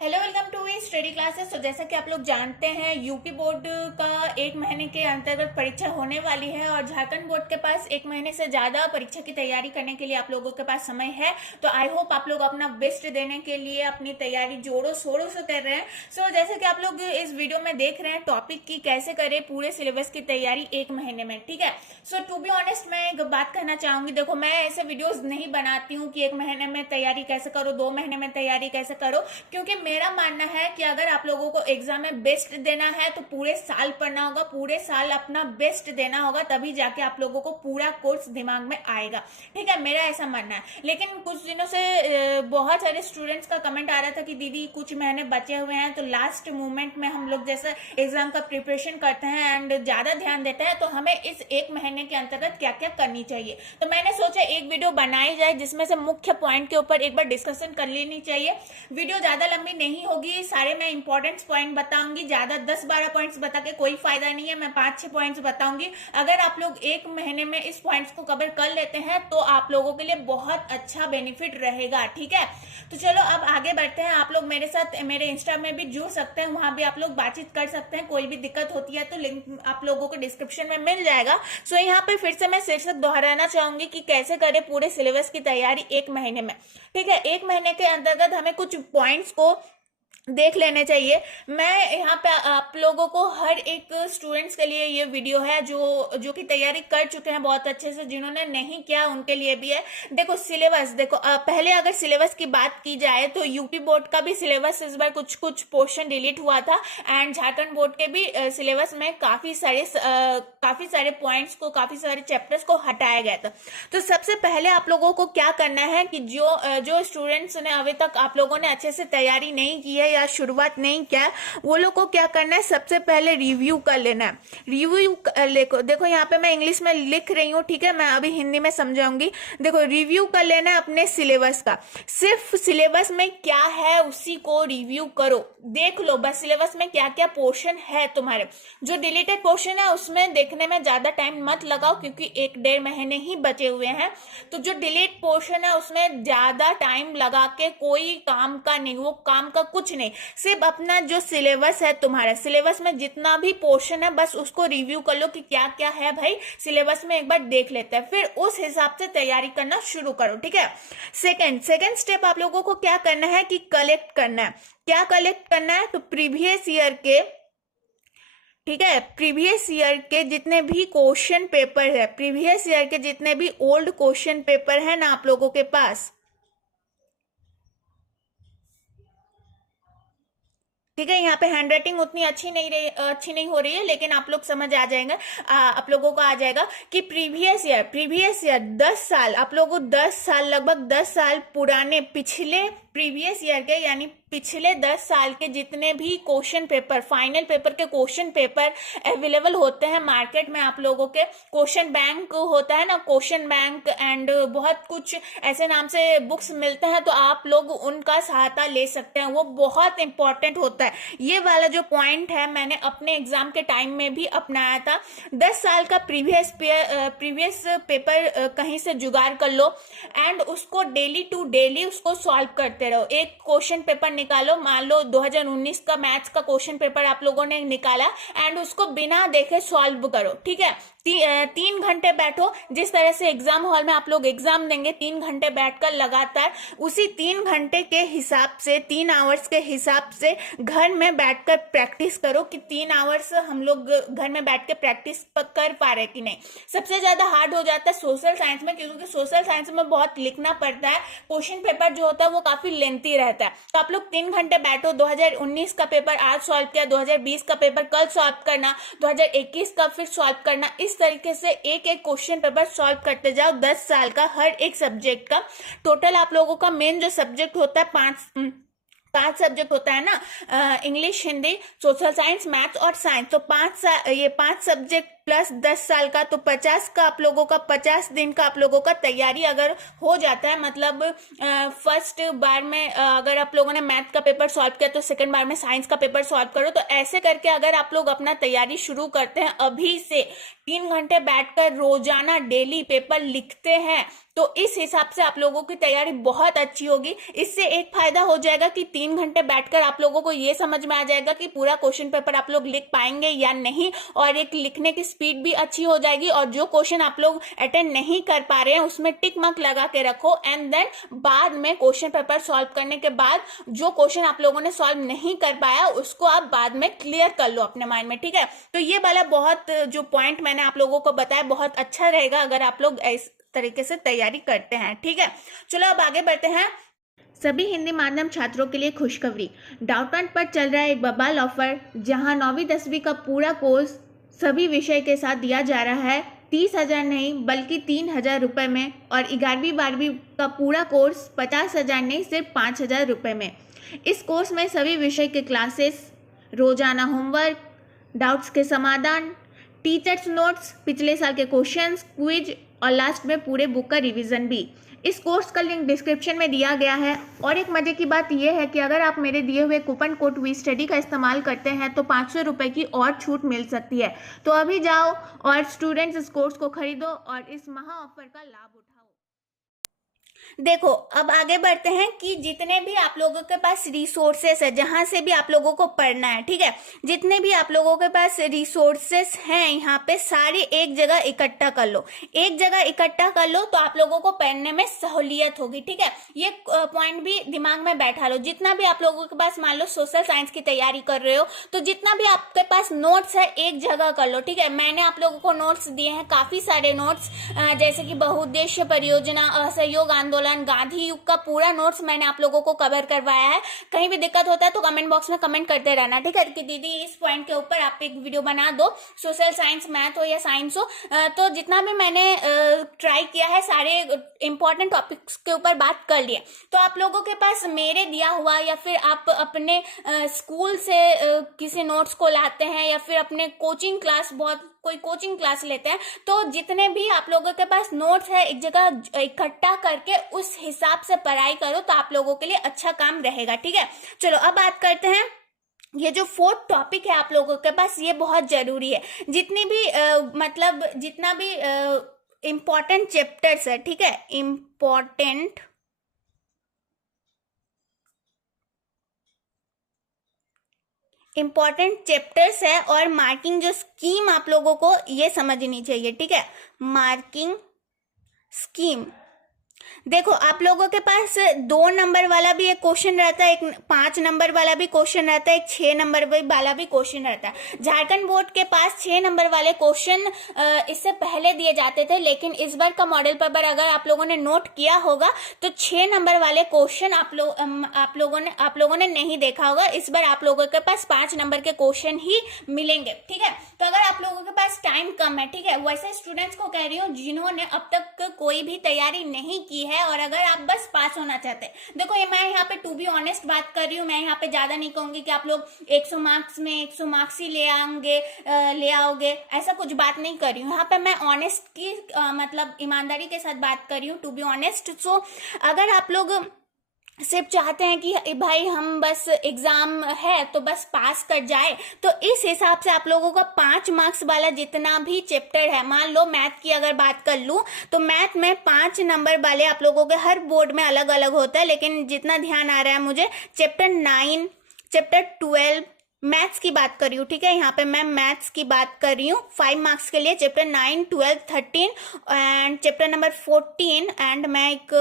Hello, welcome to study classes. तो जैसा कि आप लोग जानते हैं, यूपी बोर्ड का एक महीने के अंतर्गत परीक्षा होने वाली है और झारखंड बोर्ड के पास एक महीने से ज्यादा परीक्षा की तैयारी करने के लिए आप लोगों के पास समय है। तो आई होप आप लोग अपना बेस्ट देने के लिए अपनी तैयारी जोरों शोरों से कर रहे हैं। जैसे कि आप लोग इस वीडियो में देख रहे हैं टॉपिक की कैसे करें पूरे सिलेबस की तैयारी एक महीने में, ठीक है। टू बी ऑनेस्ट मैं एक बात कहना चाहूंगी। देखो, मैं ऐसे वीडियोज नहीं बनाती हूँ कि एक महीने में तैयारी कैसे करो, 2 महीने में तैयारी कैसे करो, क्योंकि मेरा मानना है कि अगर आप लोगों को एग्जाम में बेस्ट देना है तो पूरे साल पढ़ना होगा, पूरे साल अपना बेस्ट देना होगा, तभी जाके आप लोगों को पूरा कोर्स दिमाग में आएगा, ठीक है। मेरा ऐसा मानना है। लेकिन कुछ दिनों से बहुत सारे स्टूडेंट्स का कमेंट आ रहा था कि दीदी कुछ महीने बचे हुए हैं, तो लास्ट मोमेंट में हम लोग जैसे एग्जाम का प्रिपरेशन करते हैं एंड ज्यादा ध्यान देते हैं, तो हमें इस एक महीने के अंतर्गत क्या क्या करनी चाहिए। तो मैंने सोचा एक वीडियो बनाई जाए जिसमें से मुख्य पॉइंट के ऊपर एक बार डिस्कशन कर लेनी चाहिए। वीडियो ज्यादा लंबी नहीं होगी, सारे मैं इंपॉर्टेंट पॉइंट बताऊंगी। ज्यादा 10-12 पॉइंट्स बता के कोई फायदा नहीं है, मैं 5-6 पॉइंट्स बताऊंगी। अगर आप लोग एक महीने में इस पॉइंट्स को कवर कर लेते हैं तो आप लोगों के लिए बहुत अच्छा बेनिफिट रहेगा, ठीक है। तो चलो अब आगे बढ़ते हैं। आप लोग मेरे साथ मेरे इंस्टा में भी जुड़ सकते हैं, वहां भी आप लोग बातचीत कर सकते हैं। कोई भी दिक्कत होती है तो लिंक आप लोगों को डिस्क्रिप्शन में मिल जाएगा। यहाँ पे फिर से मैं शीर्षक दोहराना चाहूंगी कि कैसे करें पूरे सिलेबस की तैयारी एक महीने में, ठीक है। एक महीने के अंतर्गत हमें कुछ पॉइंट्स को देख लेने चाहिए। मैं यहाँ पे आप लोगों को हर एक स्टूडेंट्स के लिए ये वीडियो है जो कि तैयारी कर चुके हैं बहुत अच्छे से, जिन्होंने नहीं किया उनके लिए भी है। देखो सिलेबस, देखो पहले अगर सिलेबस की बात की जाए तो यूपी बोर्ड का भी सिलेबस इस बार कुछ कुछ पोर्शन डिलीट हुआ था एंड झारखंड बोर्ड के भी सिलेबस में काफी सारे पॉइंट्स को, काफी सारे चैप्टर्स को हटाया गया था। तो सबसे पहले आप लोगों को क्या करना है कि जो स्टूडेंट्स ने अभी तक आप लोगों ने अच्छे से तैयारी नहीं की है या शुरुआत नहीं किया, वो लोग को क्या करना है, सबसे पहले रिव्यू कर लेना है। रिव्यू देखो यहाँ पे मैं इंग्लिश में लिख रही हूँ, ठीक है, मैं अभी हिंदी में समझाऊंगी। देखो रिव्यू कर लेना है अपने सिलेबस का। सिर्फ सिलेबस में क्या है उसी को रिव्यू करो, देख लो बस सिलेबस में क्या क्या पोर्शन है तुम्हारे। जो डिलीटेड पोर्शन है उसमें देखने में ज्यादा टाइम मत लगाओ, क्योंकि 1-1.5 महीने ही बचे हुए हैं। तो जो डिलीट पोर्शन है उसमें ज्यादा टाइम लगा के कोई काम का नहीं, वो काम का कुछ नहीं। सिर्फ अपना जो सिलेबस है तुम्हारा, सिलेबस में जितना भी पोर्शन है बस उसको रिव्यू कर लो कि क्या क्या है भाई सिलेबस में, एक बार देख लेते हैं, फिर उस हिसाब से तैयारी करना शुरू करो, ठीक है। सेकंड स्टेप आप लोगों को क्या करना है कि कलेक्ट करना है। क्या कलेक्ट करना है, तो प्रीवियस ईयर के, ठीक है, प्रीवियस ईयर के जितने भी क्वेश्चन पेपर है, प्रीवियस ईयर के जितने भी ओल्ड क्वेश्चन पेपर है ना आप लोगों के पास, ठीक है। यहाँ पे हैंड राइटिंग उतनी अच्छी नहीं हो रही है, लेकिन आप लोग समझ आ जाएंगे, आप लोगों को आ जाएगा कि प्रीवियस ईयर 10 साल, आप लोगों को 10 साल, लगभग 10 साल पुराने पिछले प्रीवियस ईयर के, यानी पिछले 10 साल के जितने भी क्वेश्चन पेपर, फाइनल पेपर के क्वेश्चन पेपर अवेलेबल होते हैं मार्केट में, आप लोगों के क्वेश्चन बैंक होता है ना, क्वेश्चन बैंक एंड बहुत कुछ ऐसे नाम से बुक्स मिलते हैं, तो आप लोग उनका सहायता ले सकते हैं। वो बहुत इंपॉर्टेंट होता है। ये वाला जो पॉइंट है मैंने अपने एग्जाम के टाइम में भी अपनाया था। 10 साल का प्रीवियस पेपर कहीं से जुगाड़ कर लो एंड उसको डेली टू डेली उसको सॉल्व करते रहो। एक क्वेश्चन पेपर निकालो, मान लो 2019 का मैथ्स का क्वेश्चन पेपर आप लोगों ने निकाला एंड उसको बिना देखे सॉल्व करो, ठीक है। 3 घंटे बैठो, जिस तरह से एग्जाम हॉल में आप लोग एग्जाम देंगे 3 घंटे बैठकर लगातार, उसी 3 घंटे के हिसाब से, 3 आवर्स के हिसाब से घर में बैठकर प्रैक्टिस करो कि 3 आवर्स हम लोग घर में बैठ के प्रैक्टिस कर पा रहे कि नहीं। सबसे ज्यादा हार्ड हो जाता है सोशल साइंस में, क्योंकि सोशल साइंस में बहुत लिखना पड़ता है, क्वेश्चन पेपर जो होता है वो काफी लेंथी रहता है। तो आप लोग 3 घंटे बैठो, 2019 का पेपर आज सॉल्व किया, 2020 का पेपर कल सॉल्व करना, 2021 का फिर सॉल्व करना, इस तरीके से एक एक क्वेश्चन पेपर सॉल्व करते जाओ 10 साल का, हर एक सब्जेक्ट का। टोटल आप लोगों का मेन जो सब्जेक्ट होता है, 5 सब्जेक्ट होता है ना, English, Hindi, social science, maths और साइंस। तो 5 सब्जेक्ट प्लस 10 साल का, तो 50 का आप लोगों का 50 दिन का आप लोगों का तैयारी अगर हो जाता है, मतलब फर्स्ट बार में अगर आप लोगों ने मैथ का पेपर सॉल्व किया तो सेकंड बार में साइंस का पेपर सॉल्व करो। तो ऐसे करके अगर आप लोग अपना तैयारी शुरू करते हैं अभी से, 3 घंटे बैठकर रोजाना डेली पेपर लिखते हैं, तो इस हिसाब से आप लोगों की तैयारी बहुत अच्छी होगी। इससे एक फायदा हो जाएगा कि 3 घंटे बैठकर आप लोगों को ये समझ में आ जाएगा कि पूरा क्वेश्चन पेपर आप लोग लिख पाएंगे या नहीं, और एक लिखने की स्पीड भी अच्छी हो जाएगी। और जो क्वेश्चन आप लोग अटेंड नहीं कर पा रहे हैं उसमें टिक मार्क लगा के रखो, एंड देन बाद में क्वेश्चन पेपर सॉल्व करने के बाद जो क्वेश्चन आप लोगों ने सॉल्व नहीं कर पाया उसको आप बाद में क्लियर कर लो अपने माइंड में, ठीक है। तो ये वाला बहुत जो पॉइंट मैंने आप लोगों को बताया बहुत अच्छा रहेगा अगर आप लोग इस तरीके से तैयारी करते हैं, ठीक है। चलो अब आगे बढ़ते हैं। सभी हिंदी माध्यम छात्रों के लिए खुशखबरी, डाउटनॉट पर चल रहा है एक बवाल ऑफर, जहां 9वीं 10वीं का पूरा कोर्स सभी विषय के साथ दिया जा रहा है 30,000 नहीं बल्कि 3,000 रुपये में, और 11वीं 12वीं का पूरा कोर्स 50,000 नहीं सिर्फ 5,000 रुपये में। इस कोर्स में सभी विषय के क्लासेस, रोजाना होमवर्क, डाउट्स के समाधान, टीचर्स नोट्स, पिछले साल के क्वेश्चंस, क्विज और लास्ट में पूरे बुक का रिवीजन भी। इस कोर्स का लिंक डिस्क्रिप्शन में दिया गया है। और एक मजे की बात यह है कि अगर आप मेरे दिए हुए कूपन कोड वी स्टडी का इस्तेमाल करते हैं तो 500 रुपये की और छूट मिल सकती है। तो अभी जाओ और स्टूडेंट्स इस कोर्स को खरीदो और इस महा ऑफर का लाभ उठाओ। देखो अब आगे बढ़ते हैं कि जितने भी आप लोगों के पास रिसोर्सेस है, जहां से भी आप लोगों को पढ़ना है, ठीक है, जितने भी आप लोगों के पास रिसोर्सेस हैं यहाँ पे सारे एक जगह इकट्ठा कर लो। एक जगह इकट्ठा कर लो तो आप लोगों को पढ़ने में सहूलियत होगी, ठीक है। ये पॉइंट भी दिमाग में बैठा लो। जितना भी आप लोगों के पास, मान लो सोशल साइंस की तैयारी कर रहे हो तो जितना भी आपके पास नोट्स है एक जगह कर लो, ठीक है। मैंने आप लोगों को नोट्स दिए हैं, काफी सारे नोट्स, जैसे कि बहुउद्देश्य परियोजना, असहयोग आंदोलन, गांधी युग का पूरा नोट्स मैंने आप लोगों को कवर करवाया है। कहीं भी दिक्कत होता है तो कमेंट बॉक्स में कमेंट करते रहना, ठीक है, कि दीदी इस पॉइंट के ऊपर आप एक वीडियो बना दो, सोशल साइंस, मैथ हो या साइंस हो। तो जितना भी मैंने ट्राई किया है सारे इंपॉर्टेंट टॉपिक्स के ऊपर बात कर लिए। तो आप लोगों के पास मेरे दिया हुआ या फिर आप अपने स्कूल से किसी नोट्स को लाते हैं या फिर अपने कोचिंग क्लास, बहुत कोई कोचिंग क्लास लेते हैं, तो जितने भी आप लोगों के पास नोट्स है एक जगह इकट्ठा करके उस हिसाब से पढ़ाई करो तो आप लोगों के लिए अच्छा काम रहेगा, ठीक है। चलो अब बात करते हैं, ये जो 4th टॉपिक है आप लोगों के पास ये बहुत जरूरी है। जितनी भी मतलब जितना भी इम्पोर्टेंट चैप्टर्स है, ठीक है, इम्पॉर्टेंट चैप्टर्स है और मार्किंग जो स्कीम आप लोगों को ये समझनी चाहिए, ठीक है। मार्किंग स्कीम, देखो आप लोगों के पास 2 नंबर वाला भी एक क्वेश्चन रहता है, एक 5 नंबर वाला भी क्वेश्चन रहता है, एक 6 नंबर वाला भी क्वेश्चन रहता है। झारखंड बोर्ड के पास 6 नंबर वाले क्वेश्चन इससे पहले दिए जाते थे, लेकिन इस बार का मॉडल पेपर अगर आप लोगों ने नोट किया होगा तो 6 नंबर वाले क्वेश्चन आप लोगों ने नहीं देखा होगा। इस बार आप लोगों के पास 5 नंबर के क्वेश्चन ही मिलेंगे, ठीक है। तो अगर आप लोगों के पास टाइम कम है, ठीक है, वैसे स्टूडेंट्स को कह रही हूँ जिन्होंने अब तक कोई भी तैयारी नहीं की है और अगर आप बस पास होना चाहते हैं, देखो ये मैं यहाँ पे टू बी ऑनेस्ट बात कर रही हूँ, मैं यहाँ पे ज्यादा नहीं कहूंगी कि आप लोग 100 मार्क्स में 100 मार्क्स ही ले आओगे, ऐसा कुछ बात नहीं कर रही हूँ। यहाँ पे मैं ऑनेस्ट की मतलब ईमानदारी के साथ बात कर रही हूँ, टू बी ऑनेस्ट। सो अगर आप लोग सिर्फ चाहते हैं कि भाई हम बस एग्जाम है तो बस पास कर जाए, तो इस हिसाब से आप लोगों का 5 मार्क्स वाला जितना भी चैप्टर है, मान लो मैथ की अगर बात कर लूं तो मैथ में 5 नंबर वाले आप लोगों के हर बोर्ड में अलग अलग होता है, लेकिन जितना ध्यान आ रहा है मुझे चैप्टर 9, चैप्टर 12 मैथ्स की बात कर रही हूँ, ठीक है। यहाँ पे मैं मैथ्स की बात कर रही हूँ 5 मार्क्स के लिए, chapter 9, 12, 13 and chapter number 14 and मैं एक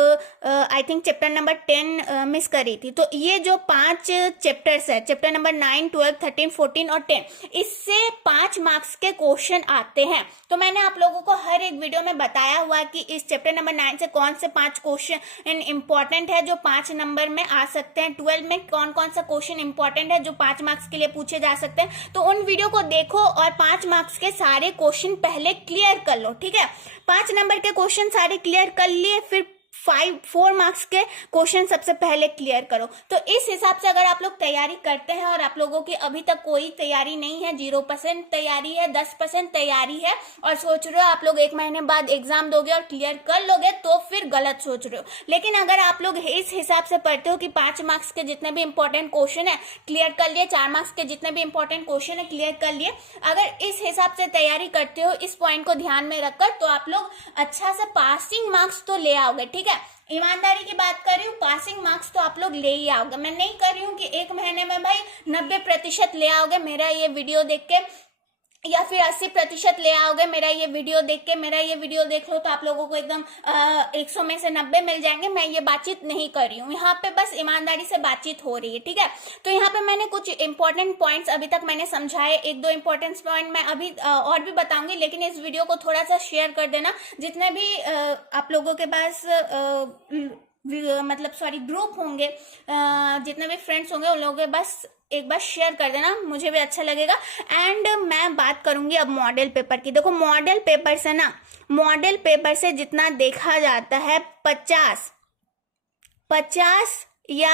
I think chapter number 10 miss कर रही थी। तो ये जो 5 चैप्टर्स है, चैप्टर नंबर 9, 12, 13, 14 और 10, इससे 5 मार्क्स के क्वेश्चन आते हैं। तो मैंने आप लोगों को हर एक वीडियो में बताया हुआ कि इस चैप्टर नंबर 9 से कौन से 5 क्वेश्चन इंपॉर्टेंट है जो 5 नंबर में आ सकते हैं, 12 में कौन कौन सा क्वेश्चन इंपॉर्टेंट है जो 5 मार्क्स के लिए पूछे जा सकते हैं। तो उन वीडियो को देखो और 5 मार्क्स के सारे क्वेश्चन पहले क्लियर कर लो, ठीक है। 5 नंबर के क्वेश्चन सारे क्लियर कर लिए, फिर 4 मार्क्स के क्वेश्चन सबसे पहले क्लियर करो। तो इस हिसाब से अगर आप लोग तैयारी करते हैं और आप लोगों की अभी तक कोई तैयारी नहीं है, 0% तैयारी है, 10% तैयारी है और सोच रहे हो आप लोग 1 महीने बाद एग्जाम दोगे और क्लियर कर लोगे, तो फिर गलत सोच रहे हो। लेकिन अगर आप लोग इस हिसाब से पढ़ते हो कि 5 मार्क्स के जितने भी इंपॉर्टेंट क्वेश्चन है क्लियर कर लिए, 4 मार्क्स के जितने भी इंपॉर्टेंट क्वेश्चन है क्लियर कर लिए, अगर इस हिसाब से तैयारी करते हो, इस पॉइंट को ध्यान में रखकर, तो आप लोग अच्छा से पासिंग मार्क्स तो ले आओगे। ठीक है, ईमानदारी की बात कर रही हूँ, पासिंग मार्क्स तो आप लोग ले ही आओगे। मैं नहीं कर रही हूँ कि 1 महीने में भाई 90% ले आओगे मेरा ये वीडियो देख के, या फिर 80% ले आओगे मेरा ये वीडियो देख के। मेरा ये वीडियो देख लो तो आप लोगों को एकदम 100 में से 90 मिल जाएंगे। मैं ये बातचीत नहीं कर रही हूँ, यहाँ पे बस ईमानदारी से बातचीत हो रही है। ठीक है, तो यहाँ पे मैंने कुछ इंपॉर्टेंट पॉइंट्स अभी तक मैंने समझाए, 1-2 इंपॉर्टेंट पॉइंट मैं अभी और भी बताऊंगी, लेकिन इस वीडियो को थोड़ा सा शेयर कर देना। जितने भी आप लोगों के पास ग्रुप होंगे, जितने भी फ्रेंड्स होंगे, उन लोगों के बस एक बार शेयर कर देना, मुझे भी अच्छा लगेगा। एंड मैं बात करूंगी अब मॉडल पेपर की। देखो मॉडल पेपर से ना, मॉडल पेपर से जितना देखा जाता है 50 या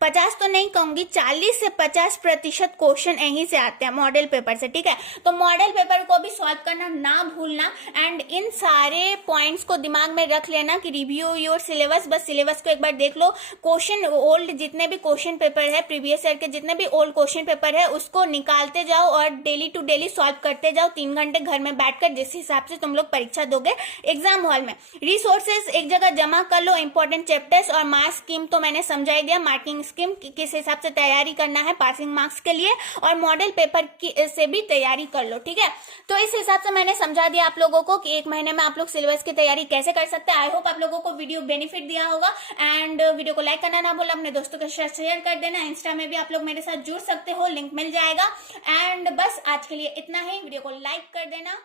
50 तो नहीं कहूंगी, 40 से 50% क्वेश्चन यहीं से आते हैं मॉडल पेपर से। ठीक है, तो मॉडल पेपर को भी सॉल्व करना ना भूलना एंड इन सारे पॉइंट्स को दिमाग में रख लेना कि रिव्यू योर सिलेबस। बस सिलेबस को एक बार देख लो, क्वेश्चन ओल्ड जितने भी क्वेश्चन पेपर है, प्रीवियस ईयर के जितने भी ओल्ड क्वेश्चन पेपर है, उसको निकालते जाओ और डेली टू डेली सॉल्व करते जाओ 3 घंटे घर में बैठकर, जिस हिसाब से तुम लोग परीक्षा दोगे एग्जाम हॉल में। रिसोर्सेज एक जगह जमा कर लो, इंपॉर्टेंट चैप्टर्स और मार्क्स स्कीम तो मैंने समझा दिया, मार्किंग स्कीम किस हिसाब से तैयारी करना है पासिंग मार्क्स के लिए, और मॉडल पेपर की से भी तैयारी कर लो। ठीक है, तो इस हिसाब से मैंने समझा दिया आप लोगों को कि 1 महीने में आप लोग सिलेबस की तैयारी कैसे कर सकते हैं। आई होप आप लोगों को वीडियो बेनिफिट दिया होगा एंड वीडियो को लाइक करना ना भूलना, अपने दोस्तों के साथ शेयर कर देना। इंस्टा में भी आप लोग मेरे साथ जुड़ सकते हो, लिंक मिल जाएगा। एंड बस आज के लिए इतना ही, वीडियो को लाइक कर देना।